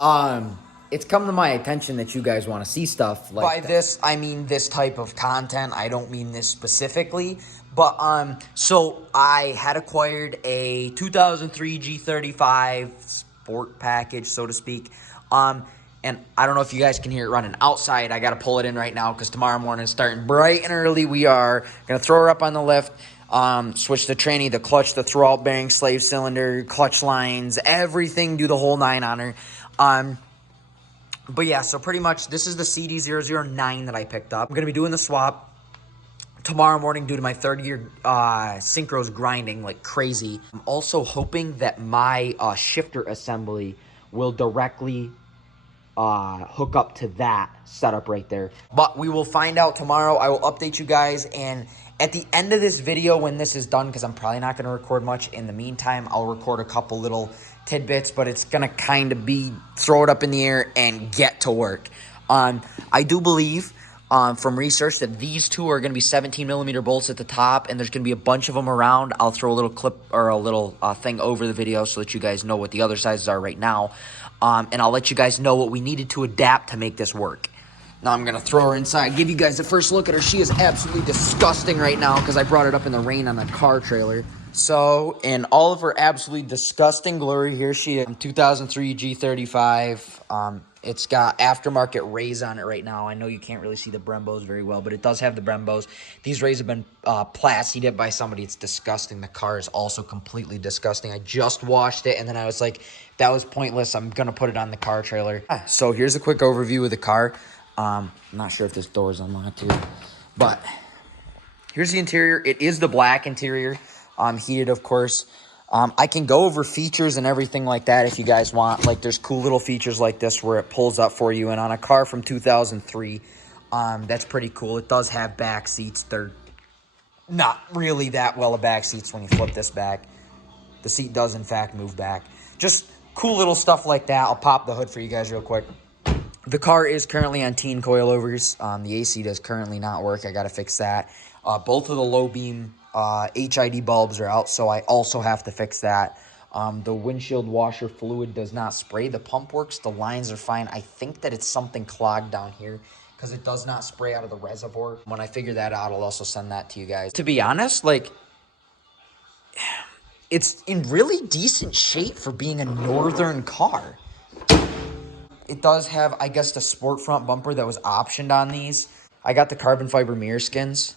It's come to my attention that you guys want to see stuff like By this, I mean this type of content. I don't mean this specifically. But, so I had acquired a 2003 G35 sport package, so to speak. And I don't know if you guys can hear it running outside. I got to pull it in right now because tomorrow morning is starting bright and early. We are going to throw her up on the lift, switch the tranny, the clutch, the throw-out bearing, slave cylinder, clutch lines, everything, do the whole 9 on her. But yeah, so pretty much this is the cd009 that I picked up. I'm going to be doing the swap tomorrow morning due to my 3rd-year synchros grinding like crazy. I'm also hoping that my shifter assembly will directly hook up to that setup right there. But we will find out tomorrow. I will update you guys, and at the end of this video when this is done, because I'm probably not going to record much in the meantime, I'll record a couple little tidbits, but it's going to kind of be throw it up in the air and get to work. I do believe from research that these two are going to be 17mm bolts at the top, and there's going to be a bunch of them around. I'll throw a little clip or a little thing over the video so that you guys know what the other sizes are right now. And I'll let you guys know what we needed to adapt to make this work. Now I'm going to throw her inside, give you guys the first look at her. She is absolutely disgusting right now because I brought it up in the rain on a car trailer. So, in all of her absolutely disgusting glory, here she is. 2003 G35. It's got aftermarket rays on it right now. I know you can't really see the Brembos very well, but it does have the Brembos. These rays have been plastied by somebody. It's disgusting. The car is also completely disgusting. I just washed it, and then I was like, that was pointless. I'm going to put it on the car trailer. So, here's a quick overview of the car. I'm not sure if this door is unlocked too, but here's the interior. It is the black interior, heated, of course. I can go over features and everything like that if you guys want. Like, there's cool little features like this where it pulls up for you. And on a car from 2003, that's pretty cool. It does have back seats. They're not really that well of back seats when you flip this back. The seat does, in fact, move back. Just cool little stuff like that. I'll pop the hood for you guys real quick. The car is currently on teen coilovers. The AC does currently not work. I got to fix that. Both of the low beam HID bulbs are out, so I also have to fix that. The windshield washer fluid does not spray. The pump works. The lines are fine. I think that it's something clogged down here because it does not spray out of the reservoir. When I figure that out, I'll also send that to you guys. To be honest, like, it's in really decent shape for being a northern car. It does have, I guess, the sport front bumper that was optioned on these. I got the carbon fiber mirror skins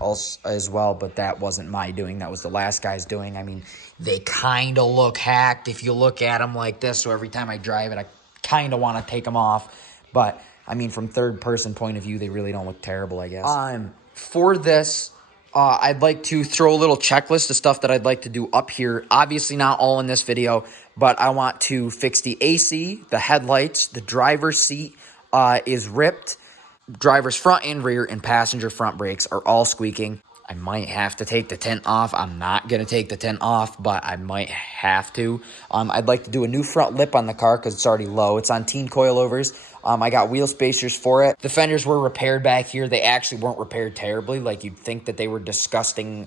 also as well, but that wasn't my doing. That was the last guy's doing. I mean, they kind of look hacked if you look at them like this, so every time I drive it, I kind of want to take them off. But, I mean, from third-person point of view, they really don't look terrible, I guess. For this, I'd like to throw a little checklist of stuff that I'd like to do up here. Obviously not all in this video, but I want to fix the AC, the headlights, the driver's seat is ripped. Driver's front and rear and passenger front brakes are all squeaking. I might have to take the tint off. I'm not going to take the tint off, but I might have to. I'd like to do a new front lip on the car because it's already low. It's on teen coilovers. I got wheel spacers for it. The fenders were repaired back here. They actually weren't repaired terribly. Like, you'd think that they were disgusting,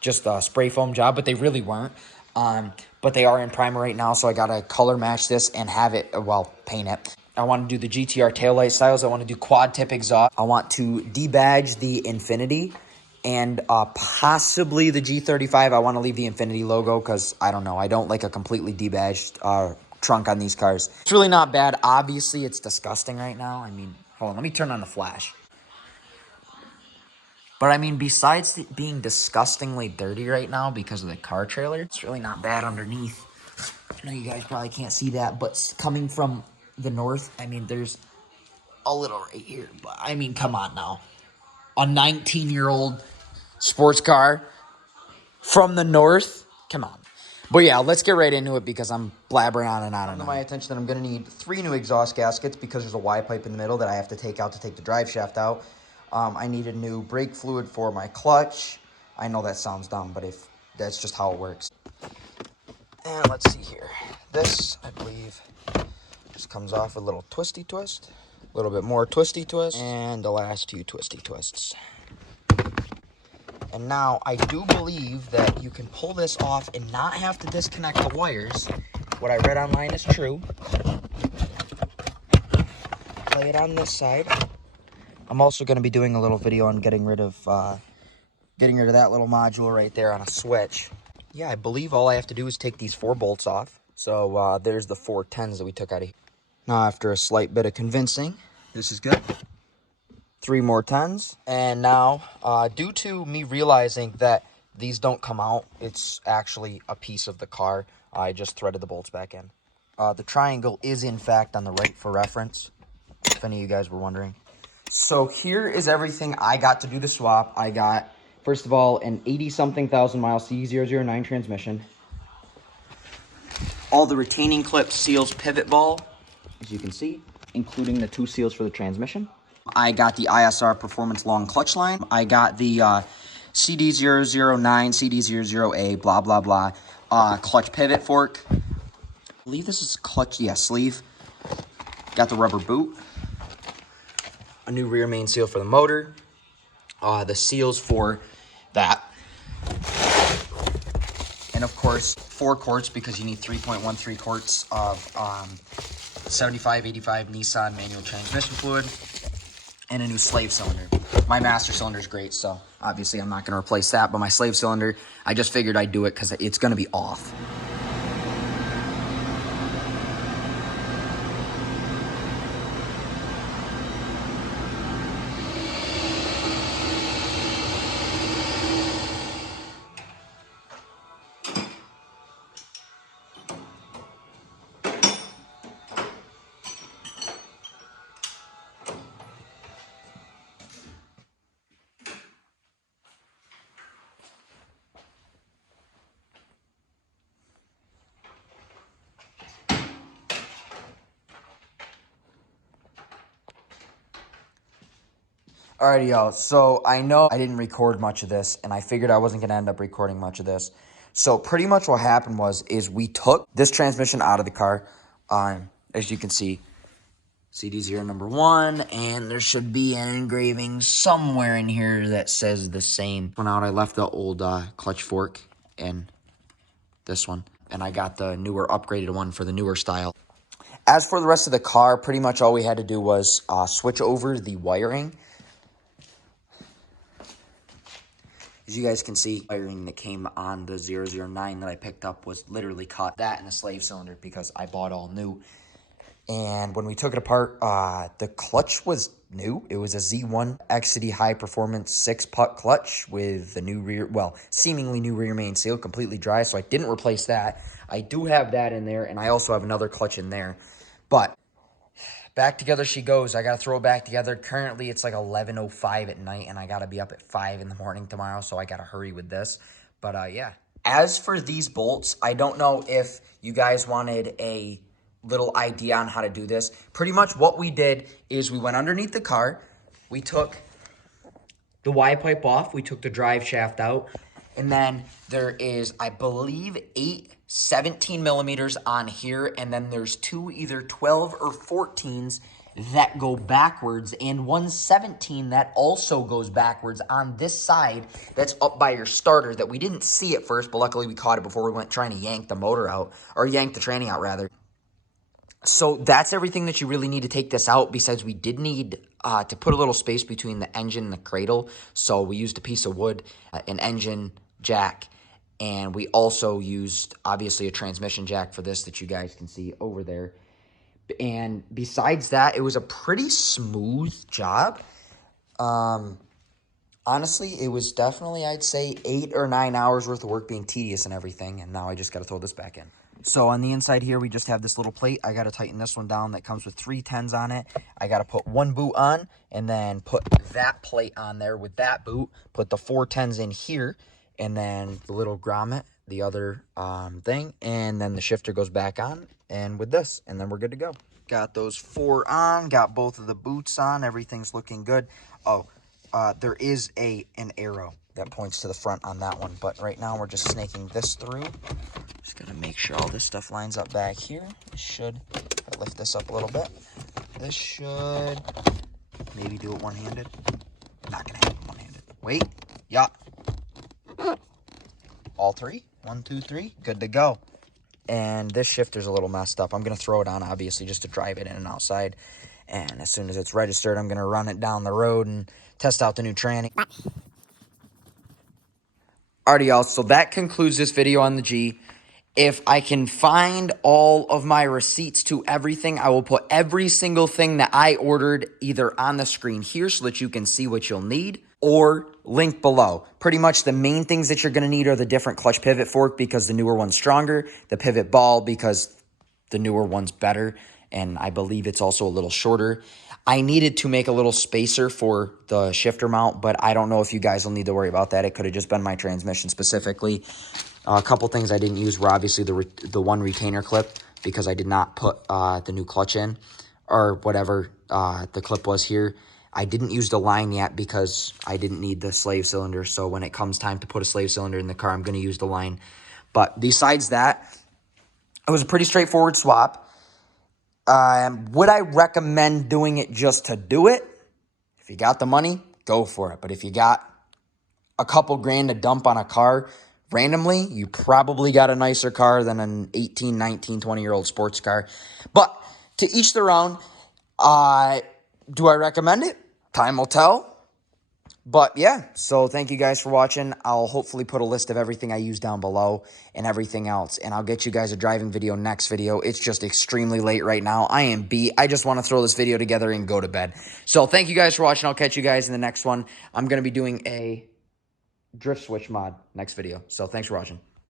just a spray foam job, but they really weren't. But they are in primer right now, so I got to color match this and have it, well, paint it. I want to do the GTR taillight styles. I want to do quad tip exhaust. I want to debadge the Infinity and possibly the G35. I want to leave the Infinity logo because, I don't know, I don't like a completely debadged trunk on these cars. It's really not bad. Obviously, it's disgusting right now. I mean, hold on, let me turn on the flash. But, I mean, besides it being disgustingly dirty right now because of the car trailer, it's really not bad underneath. I know you guys probably can't see that, but coming from the north, I mean, there's a little right here. But, I mean, come on now. A 19-year-old sports car from the north? Come on. But, yeah, let's get right into it because I'm blabbering on and on and on. My attention, I'm going to need 3 new exhaust gaskets because there's a Y pipe in the middle that I have to take out to take the drive shaft out. I need a new brake fluid for my clutch. I know that sounds dumb, but if that's just how it works. And let's see here. This, I believe, just comes off a little twisty twist. A little bit more twisty twist. And the last 2 twisty twists. And now, I do believe that you can pull this off and not have to disconnect the wires. What I read online is true. side on this side. I'm also going to be doing a little video on getting rid of that little module right there on a switch. Yeah, I believe all I have to do is take these 4 bolts off. So there's the 4 10s that we took out of here. Now, after a slight bit of convincing, this is good. 3 more 10s. And now, due to me realizing that these don't come out, it's actually a piece of the car, I just threaded the bolts back in. The triangle is, in fact, on the right for reference, if any of you guys were wondering. So here is everything I got to do the swap. I got, first of all, an 80-something thousand mile cd009 transmission. All the retaining clips, seals, pivot ball, as you can see, including the 2 seals for the transmission. I got the ISR Performance Long Clutch Line. I got the cd009, cd008, blah, blah, blah, clutch pivot fork. I believe this is clutch, yeah, sleeve. Got the rubber boot. A new rear main seal for the motor. The seals for that. And of course, 4 quarts because you need 3.13 quarts of 75/85 Nissan manual transmission fluid. And a new slave cylinder. My master cylinder is great, so obviously I'm not going to replace that. But my slave cylinder, I just figured I'd do it because it's going to be off. Alrighty, y'all. So I know I didn't record much of this, and I figured I wasn't going to end up recording much of this. So pretty much what happened is we took this transmission out of the car. As you can see, cd001, and there should be an engraving somewhere in here that says the same. When out, I left the old clutch fork and this one, and I got the newer upgraded one for the newer style. As for the rest of the car, pretty much all we had to do was switch over the wiring. As you guys can see, wiring that came on the 009 that I picked up was literally cut. That and the slave cylinder because I bought all new. And when we took it apart, the clutch was new. It was a Z1 XCD high performance 6-putt clutch with the new rear, well, seemingly new rear main seal, completely dry. So I didn't replace that. I do have that in there, and I also have another clutch in there. But back together she goes. I got to throw it back together. Currently, it's like 11:05 at night, and I got to be up at 5 in the morning tomorrow, so I got to hurry with this. But, yeah. As for these bolts, I don't know if you guys wanted a little idea on how to do this. Pretty much what we did is we went underneath the car. We took the Y pipe off. We took the drive shaft out. And then there is, I believe, 8 17 millimeters on here, and then there's 2 either 12 or 14s that go backwards, and 1 17 that also goes backwards on this side that's up by your starter that we didn't see at first, but luckily we caught it before we went trying to yank the motor out, or yank the tranny out rather. So that's everything that you really need to take this out, besides we did need to put a little space between the engine and the cradle, so we used a piece of wood, an engine jack, and we also used, obviously, a transmission jack for this that you guys can see over there. And besides that, it was a pretty smooth job. Honestly, it was definitely, I'd say, 8 or 9 hours worth of work being tedious and everything, and now I just got to throw this back in. So on the inside here, we just have this little plate. I got to tighten this one down. That comes with 3 10s on it. I got to put 1 boot on, and then put that plate on there with that boot. Put the 4 10s in here, and then the little grommet, the other thing, and then the shifter goes back on, and with this, and then we're good to go. Got those 4 on, got both of the boots on, everything's looking good. Oh, there is an arrow that points to the front on that one, but right now we're just snaking this through. Just gotta make sure all this stuff lines up back here. This should, if I lift this up a little bit, this should maybe do it one-handed. Not gonna happen one-handed. Wait, yeah. All 3, 1, 2, 3, good to go. And this shifter's a little messed up. I'm gonna throw it on, obviously, just to drive it in and outside. And as soon as it's registered, I'm going to run it down the road and test out the new tranny. Alrighty, y'all. So that concludes this video on the G. If I can find all of my receipts to everything, I will put every single thing that I ordered either on the screen here so that you can see what you'll need, or link below. Pretty much the main things that you're going to need are the different clutch pivot fork because the newer one's stronger, the pivot ball because the newer one's better, and I believe it's also a little shorter. I needed to make a little spacer for the shifter mount, but I don't know if you guys will need to worry about that. It could have just been my transmission specifically. A couple things I didn't use were obviously the one retainer clip because I did not put the new clutch in, or whatever the clip was here. I didn't use the line yet because I didn't need the slave cylinder. So when it comes time to put a slave cylinder in the car, I'm going to use the line. But besides that, it was a pretty straightforward swap. Would I recommend doing it just to do it? If you got the money, go for it. But if you got a couple grand to dump on a car randomly, you probably got a nicer car than an 18, 19, 20-year-old sports car. But to each their own. Do I recommend it? Time will tell. But yeah, so thank you guys for watching. I'll hopefully put a list of everything I use down below and everything else. And I'll get you guys a driving video next video. It's just extremely late right now. I am beat. I just want to throw this video together and go to bed. So thank you guys for watching. I'll catch you guys in the next one. I'm going to be doing a drift switch mod next video. So thanks for watching.